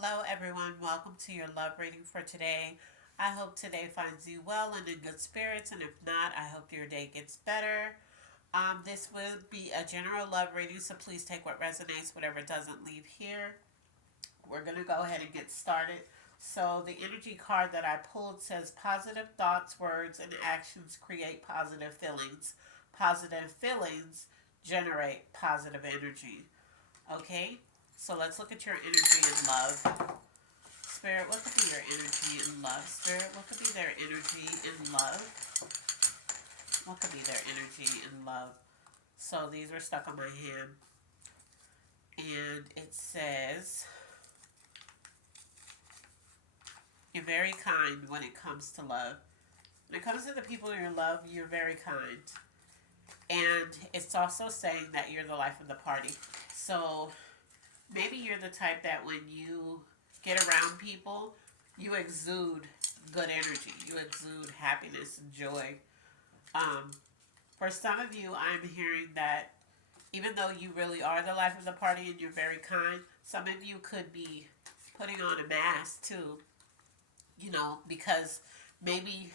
Hello, everyone. Welcome to your love reading for today. I hope today finds you well and in good spirits, and if not, I hope your day gets better. This will be a general love reading, so please take what resonates, whatever doesn't leave here. We're going to go ahead and get started. So, the energy card that I pulled says positive thoughts, words, and actions create positive feelings. Positive feelings generate positive energy. Okay? So, let's look at your energy in love. Spirit, what could be your energy in love? Spirit, what could be their energy in love? What could be their energy in love? So these were stuck on my hand. And it says, you're very kind when it comes to love. When it comes to the people in your love, you're very kind. And it's also saying that you're the life of the party. So maybe you're the type that when you get around people, you exude good energy. You exude happiness and joy. Um, for some of you, I'm hearing that even though you really are the life of the party and you're very kind, some of you could be putting on a mask too, because maybe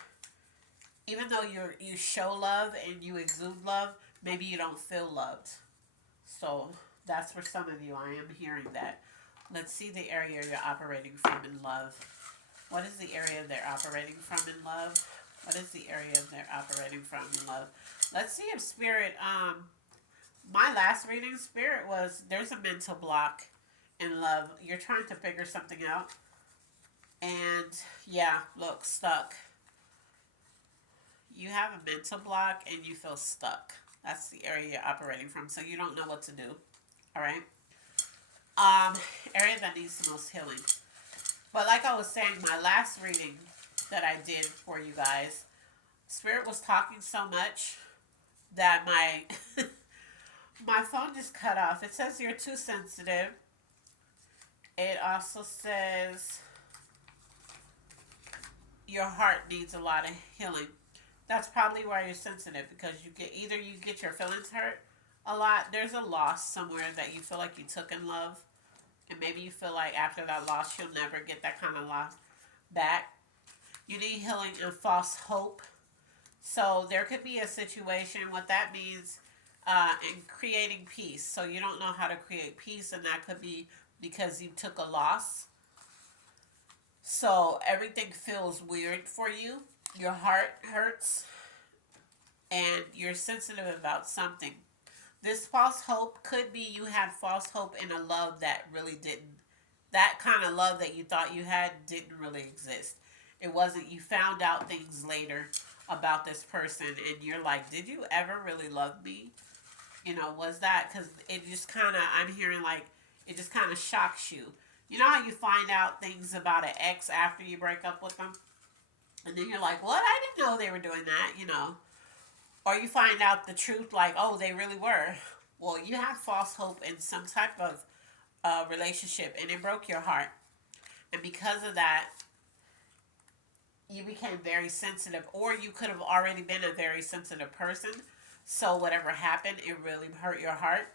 even though you show love and you exude love, maybe you don't feel loved. So that's for some of you. I am hearing that. Let's see the area you're operating from in love. What is the area they're operating from in love? What is the area they're operating from in love? Let's see if Spirit, my last reading, Spirit was, there's a mental block in love. You're trying to figure something out. And yeah, look, stuck. You have a mental block and you feel stuck. That's the area you're operating from. So you don't know what to do. All right. Area that needs the most healing. But like I was saying, my last reading that I did for you guys, Spirit was talking so much that my my phone just cut off. It says you're too sensitive. It also says your heart needs a lot of healing. That's probably why you're sensitive, because you get your feelings hurt a lot. There's a loss somewhere that you feel like you took in love, and maybe you feel like after that loss you'll never get that kind of loss back. You need healing and false hope. So there could be a situation. What that means, in creating peace. So you don't know how to create peace, and that could be because you took a loss. So everything feels weird for you. Your heart hurts, and you're sensitive about something. This false hope could be you had false hope in a love that really didn't. That kind of love that you thought you had didn't really exist. It wasn't. You found out things later about this person, and you're like, did you ever really love me? Was that because it just kind of, I'm hearing like, it just kind of shocks you. You know how you find out things about an ex after you break up with them? And then you're like, what? I didn't know they were doing that. Or you find out the truth, like, oh, they really were. Well, you had false hope in some type of relationship, and it broke your heart. And because of that, you became very sensitive, or you could have already been a very sensitive person. So whatever happened, it really hurt your heart.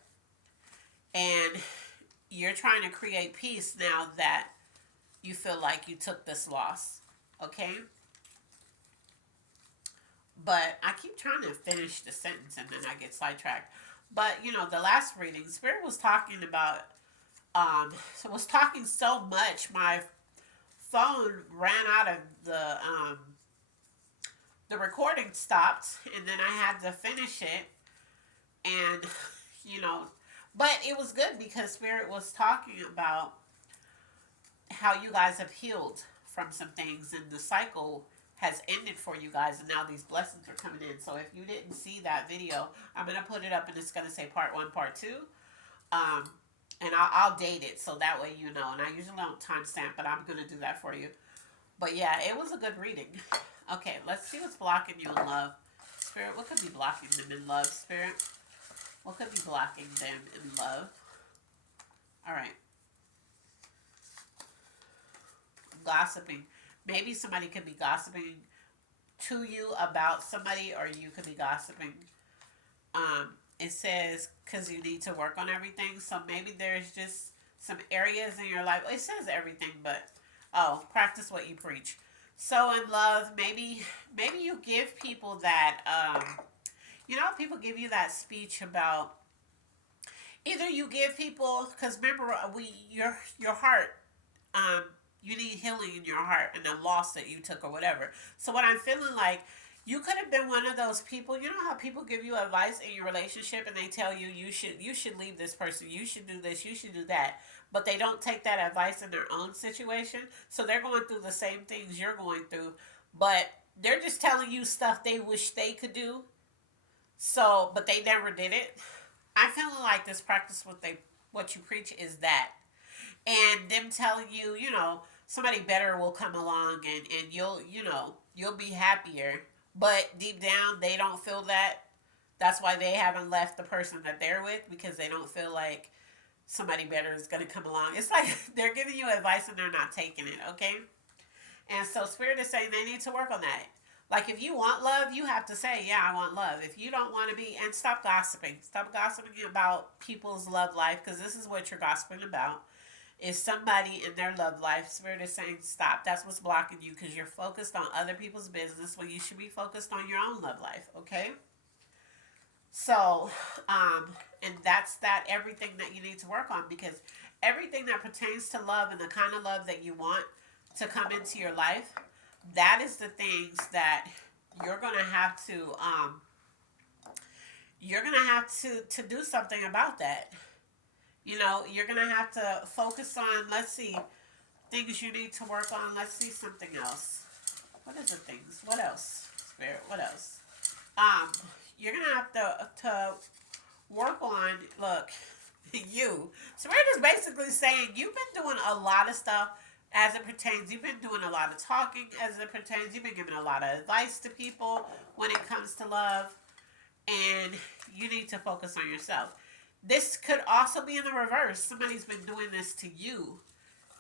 And you're trying to create peace now that you feel like you took this loss. Okay? But I keep trying to finish the sentence and then I get sidetracked. But the last reading, Spirit was talking about, was talking so much, my phone ran out of the recording stopped, and then I had to finish it, and you know, but it was good because Spirit was talking about how you guys have healed from some things, and the cycle has ended for you guys, and now these blessings are coming in. So if you didn't see that video, I'm gonna put it up, and it's gonna say part one, part two. Um, and I'll date it so that way you know. And I usually don't timestamp, but I'm gonna do that for you. But yeah, it was a good reading. Okay, let's see what's blocking you in love. Spirit, what could be blocking them in love, Spirit? What could be blocking them in love? All right. Gossiping. Maybe somebody could be gossiping to you about somebody, or you could be gossiping. It says because you need to work on everything. So maybe there's just some areas in your life. It says everything, but oh, practice what you preach. So in love, maybe you give people that people give you that speech about either you give people because remember your heart um you need healing in your heart and the loss that you took or whatever. So what I'm feeling like you could have been one of those people. You know how people give you advice in your relationship and they tell you you should leave this person, you should do this, you should do that, but they don't take that advice in their own situation. So they're going through the same things you're going through, but they're just telling you stuff they wish they could do. So, but they never did it. I'm feeling like this practice what you preach is that, and them telling you, somebody better will come along and you'll be happier. But deep down, they don't feel that. That's why they haven't left the person that they're with because they don't feel like somebody better is going to come along. It's like they're giving you advice and they're not taking it, okay? And so Spirit is saying they need to work on that. Like if you want love, you have to say, yeah, I want love. If you don't want to be, and stop gossiping. Stop gossiping about people's love life because this is what you're gossiping about. Is somebody in their love life. Spirit is saying stop. That's what's blocking you because you're focused on other people's business when you should be focused on your own love life, okay? So, and that's that everything that you need to work on because everything that pertains to love and the kind of love that you want to come into your life, that is the things that you're gonna have to to do something about that. You're gonna have to focus on. Let's see things you need to work on. Let's see something else. What is the things? What else? Spirit. What else? Um, you're gonna have to work on. Look, you. Spirit is basically saying you've been doing a lot of stuff as it pertains. You've been doing a lot of talking as it pertains. You've been giving a lot of advice to people when it comes to love, and you need to focus on yourself. This could also be in the reverse. Somebody's been doing this to you,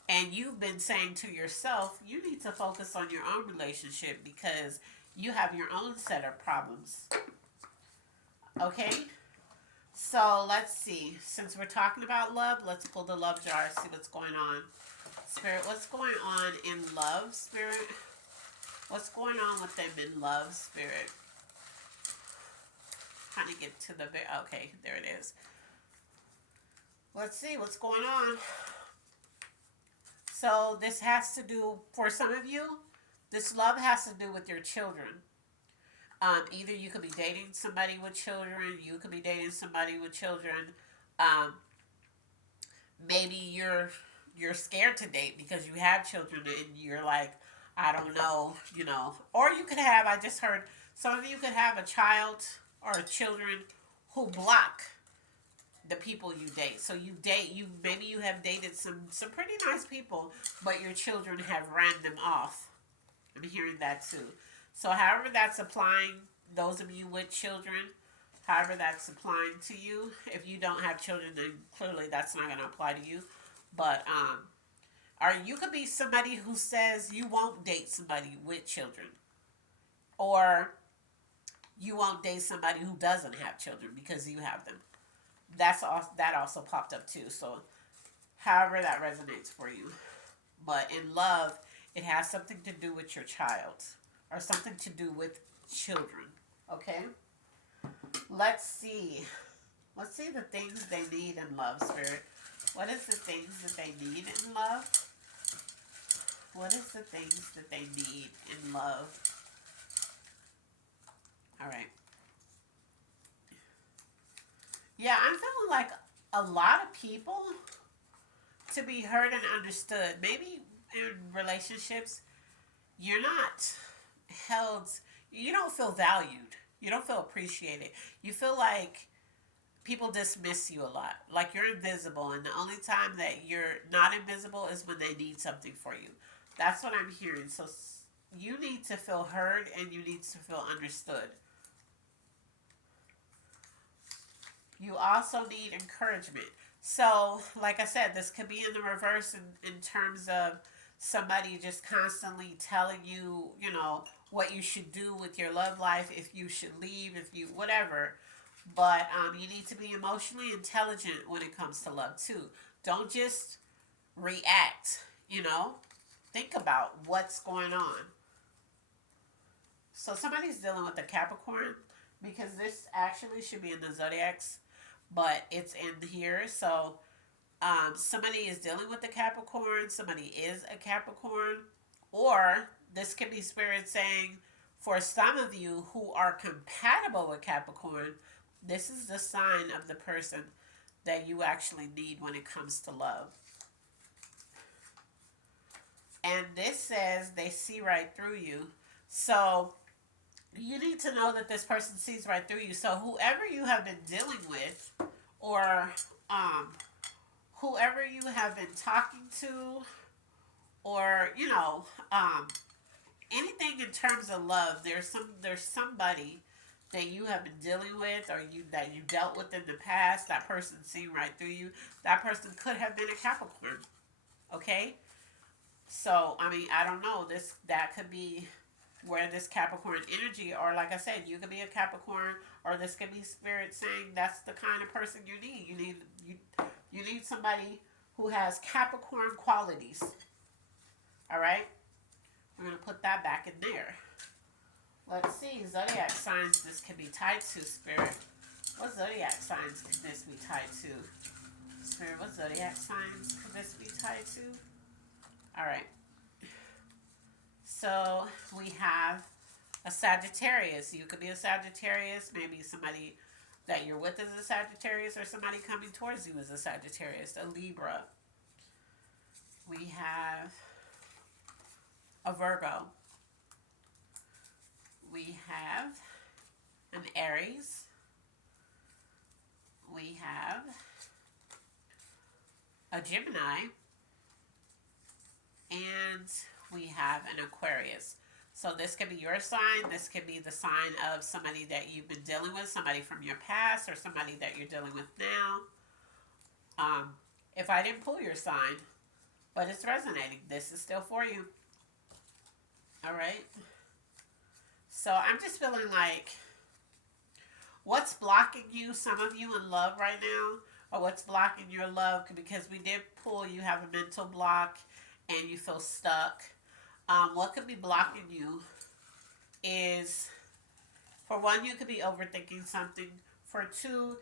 and you've been saying to yourself, you need to focus on your own relationship because you have your own set of problems. Okay? So let's see. Since we're talking about love, let's pull the love jar, see what's going on. Spirit, what's going on in love, Spirit? What's going on with them in love, Spirit? Trying to get to the okay, there it is. Let's see what's going on. So this has to do, for some of you, this love has to do with your children. Either you could be dating somebody with children, you could be dating somebody with children. Um, maybe you're scared to date because you have children and you're like, I don't know, Or you could have, I just heard, some of you could have a child or children who block the people you date. So maybe you have dated some pretty nice people, but your children have ran them off. I'm hearing that too. So however that's applying, those of you with children, however that's applying to you. If you don't have children, then clearly that's not going to apply to you. But or you could be somebody who says you won't date somebody with children, or you won't date somebody who doesn't have children because you have them. That also popped up too. So however that resonates for you. But in love, it has something to do with your child or something to do with children. Okay? Let's see. Let's see the things they need in love, Spirit. What is the things that they need in love? What is the things that they need in love? All right. Yeah, I'm feeling like a lot of people to be heard and understood. Maybe in relationships, you're not held, you don't feel valued. You don't feel appreciated. You feel like people dismiss you a lot. Like you're invisible, and the only time that you're not invisible is when they need something for you. That's what I'm hearing. So you need to feel heard and you need to feel understood. You also need encouragement. So, like I said, this could be in the reverse in terms of somebody just constantly telling you, what you should do with your love life, if you should leave, if you, whatever. But you need to be emotionally intelligent when it comes to love, too. Don't just react, you know? Think about what's going on. So somebody's dealing with a Capricorn because this actually should be in the zodiacs, but it's in here. So somebody is dealing with a Capricorn. Somebody is a Capricorn, or this could be spirit saying, for some of you who are compatible with Capricorn, this is the sign of the person that you actually need when it comes to love. And this says they see right through you. So you need to know that this person sees right through you. So whoever you have been dealing with, or whoever you have been talking to, or anything in terms of love, there's somebody that you have been dealing with, or that you dealt with in the past. That person seeing right through you. That person could have been a Capricorn. Okay? So, I mean, I don't know. That could be where this Capricorn energy, or like I said, you could be a Capricorn, or this could be spirit saying that's the kind of person you need. You need somebody who has Capricorn qualities. All right? We're going to put that back in there. Let's see, zodiac signs this could be tied to, Spirit. What zodiac signs could this be tied to? Spirit, what zodiac signs could this be tied to? All right. So we have a Sagittarius. You could be a Sagittarius. Maybe somebody that you're with is a Sagittarius, or somebody coming towards you is a Sagittarius, a Libra. We have a Virgo. We have an Aries. We have a Gemini. And we have an Aquarius. So this could be your sign. This could be the sign of somebody that you've been dealing with, somebody from your past, or somebody that you're dealing with now. If I didn't pull your sign, but it's resonating, this is still for you. All right. So I'm just feeling like, what's blocking you, some of you, in love right now, or what's blocking your love, because we did pull, you have a mental block and you feel stuck. What could be blocking you is, for one, you could be overthinking something. For two,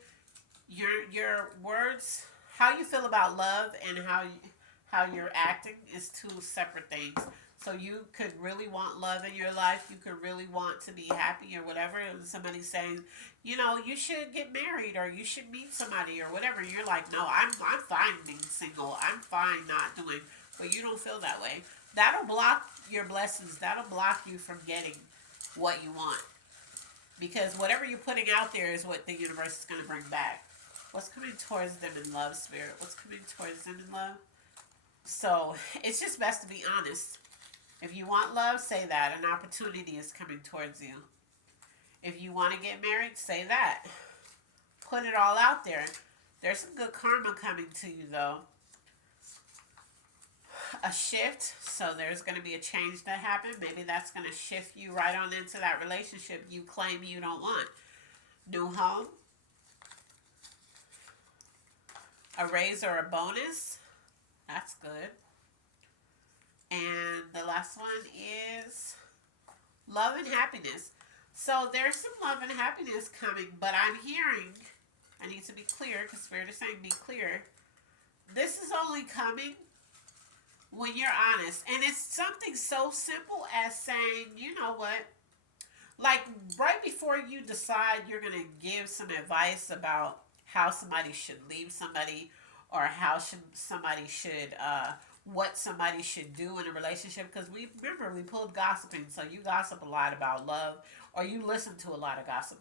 your words, how you feel about love and how you're acting is two separate things. So you could really want love in your life. You could really want to be happy or whatever. And somebody's saying, you should get married, or you should meet somebody or whatever. You're like, no, I'm fine being single. I'm fine not doing. But you don't feel that way. That'll block your blessings. That'll block you from getting what you want. Because whatever you're putting out there is what the universe is going to bring back. What's coming towards them in love, Spirit? What's coming towards them in love? So it's just best to be honest. If you want love, say that. An opportunity is coming towards you. If you want to get married, say that. Put it all out there. There's some good karma coming to you, though. A shift. So there's going to be a change that happened. Maybe that's going to shift you right on into that relationship you claim you don't want. New home. A raise or a bonus. That's good. And the last one is love and happiness. So there's some love and happiness coming, but I'm hearing, I need to be clear, because Spirit is saying be clear. This is only coming when you're honest. And it's something so simple as saying, you know what? Like right before you decide you're going to give some advice about how somebody should leave somebody, or how somebody should what somebody should do in a relationship, because we pulled gossiping, so you gossip a lot about love, or you listen to a lot of gossip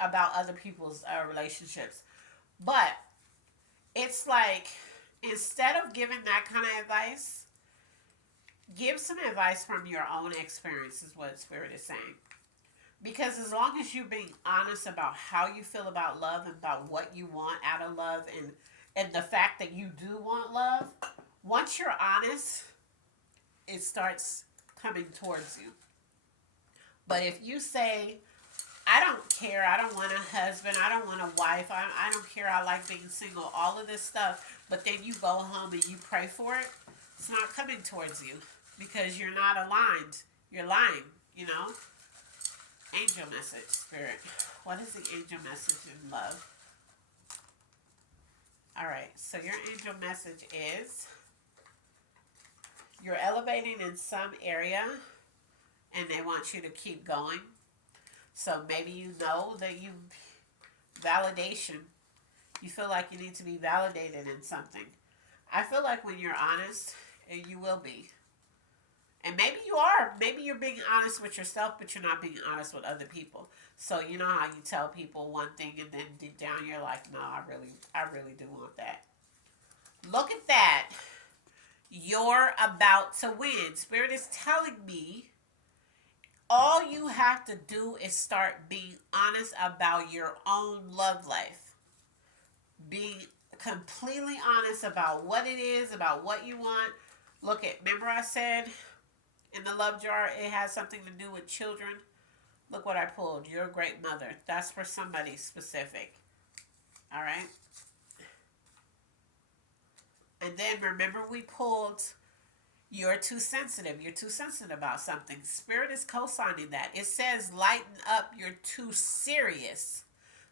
about other people's relationships. But it's like, instead of giving that kind of advice, give some advice from your own experience, is what Spirit is saying. Because as long as you're being honest about how you feel about love and about what you want out of love, and the fact that you do want love, once you're honest, it starts coming towards you. But if you say, I don't care. I don't want a husband. I don't want a wife. I don't care. I like being single. All of this stuff. But then you go home and you pray for it. It's not coming towards you because you're not aligned. You're lying, you know? Angel message, spirit. What is the angel message in love? All right. So your angel message is you're elevating in some area and they want you to keep going. So maybe you know that you validation. You feel like you need to be validated in something. I feel like when you're honest, and you will be. And maybe you are. Maybe you're being honest with yourself, but you're not being honest with other people. So you know how you tell people one thing and then deep down you're like, no, I really do want that. Look at that. You're about to win. Spirit is telling me all you have to do is start being honest about your own love life. Being completely honest about what it is, about what you want. Look at, remember I said in the love jar it has something to do with children? Look what I pulled. You're a great mother. That's for somebody specific. All right? And then remember we pulled you're too sensitive. You're too sensitive about something. Spirit is co-signing that. It says lighten up. You're too serious.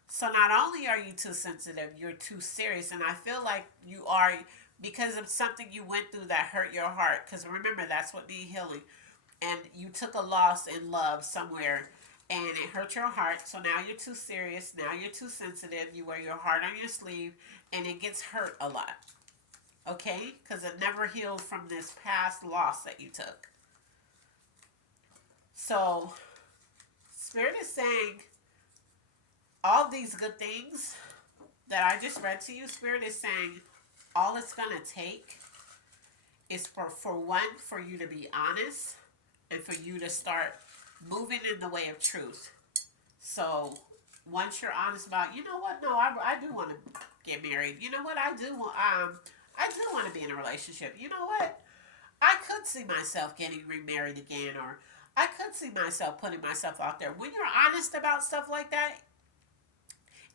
So not only are you too sensitive, you're too serious. And I feel like you are because of something you went through that hurt your heart. Because remember, that's what needs healing. And you took a loss in love somewhere and it hurt your heart. So now you're too serious. Now you're too sensitive. You wear your heart on your sleeve and it gets hurt a lot. Okay? Because it never healed from this past loss that you took. So, Spirit is saying all these good things that I just read to you, Spirit is saying all it's going to take is for one, for you to be honest and for you to start moving in the way of truth. So, once you're honest about, you know what, no, I do want to get married. You know what, I do want to be in a relationship. You know what? I could see myself getting remarried again, or I could see myself putting myself out there. When you're honest about stuff like that,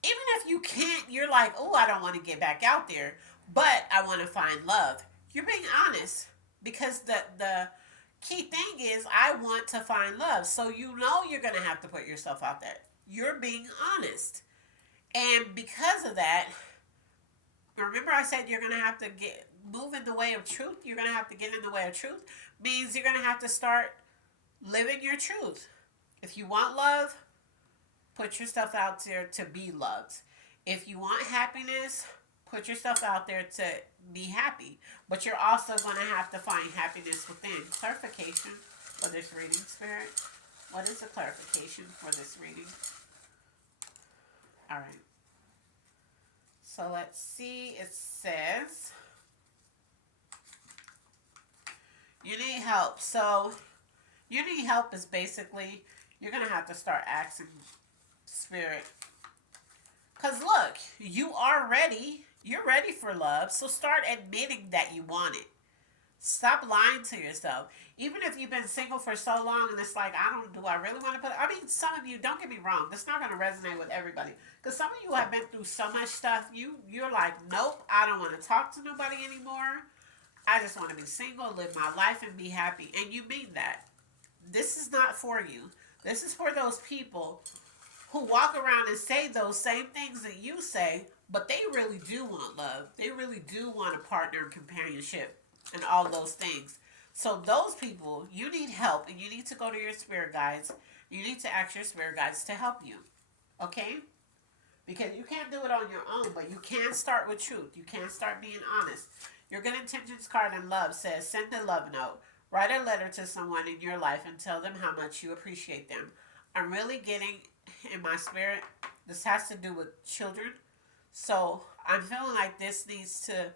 even if you can't, you're like, oh, I don't want to get back out there, but I want to find love. You're being honest because the key thing is I want to find love. So you know you're going to have to put yourself out there. You're being honest. And because of that, remember I said you're going to have to move in the way of truth. You're going to have to get in the way of truth. Means you're going to have to start living your truth. If you want love, put yourself out there to be loved. If you want happiness, put yourself out there to be happy. But you're also going to have to find happiness within. Clarification for this reading, Spirit. What is the clarification for this reading? All right. So let's see. It says you need help. So you need help is basically you're going to have to start asking Spirit. Because look, you are ready. You're ready for love. So start admitting that you want it. Stop lying to yourself. Even if you've been single for so long and it's like, do I really want to put, I mean, some of you, don't get me wrong, that's not going to resonate with everybody. Because some of you have been through so much stuff, you're like, nope, I don't want to talk to nobody anymore. I just want to be single, live my life, and be happy. And you mean that. This is not for you. This is for those people who walk around and say those same things that you say, but they really do want love. They really do want a partner and companionship and all those things. So those people, you need help and you need to go to your spirit guides. You need to ask your spirit guides to help you. Okay? Because you can't do it on your own, but you can start with truth. You can start being honest. Your good intentions card in love says, send a love note. Write a letter to someone in your life and tell them how much you appreciate them. I'm really getting in my spirit, this has to do with children. So I'm feeling like this needs to,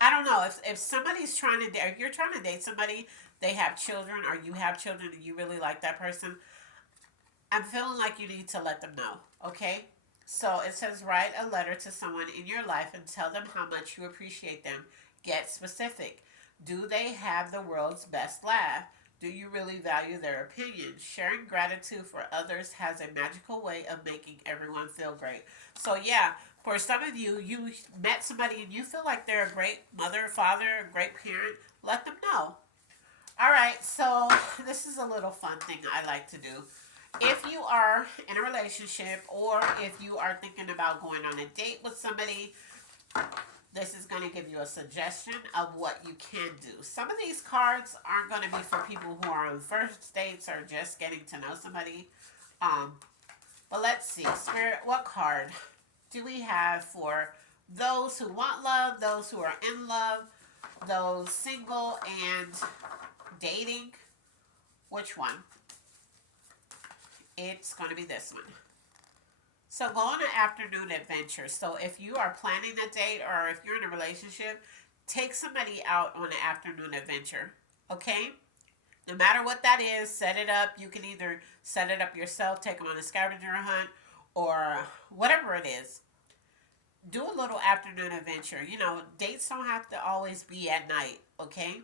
I don't know, if somebody's trying to, if you're trying to date somebody, they have children or you have children and you really like that person, I'm feeling like you need to let them know, okay? So it says write a letter to someone in your life and tell them how much you appreciate them. Get specific. Do they have the world's best laugh? Do you really value their opinion? Sharing gratitude for others has a magical way of making everyone feel great. So, yeah, for some of you, you met somebody and you feel like they're a great mother, father, a great parent. Let them know. All right, so this is a little fun thing I like to do. If you are in a relationship or if you are thinking about going on a date with somebody, this is going to give you a suggestion of what you can do. Some of these cards aren't going to be for people who are on first dates or just getting to know somebody. Um, but let's see, Spirit, what card do we have for those who want love, those who are in love, those single and dating? Which one? It's going to be this one. So go on an afternoon adventure. So if you are planning a date or if you're in a relationship, take somebody out on an afternoon adventure. Okay? No matter what that is, set it up. You can either set it up yourself, take them on a scavenger hunt, or whatever it is. Do a little afternoon adventure. You know, dates don't have to always be at night, okay?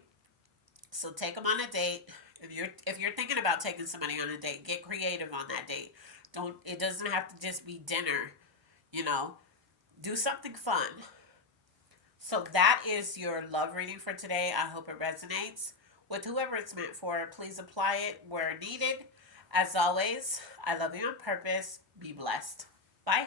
So take them on a date. If you're thinking about taking somebody on a date, get creative on that date. Don't it doesn't have to just be dinner, you know. Do something fun. So that is your love reading for today. I hope it resonates with whoever it's meant for. Please apply it where needed. As always, I love you on purpose. Be blessed. Bye.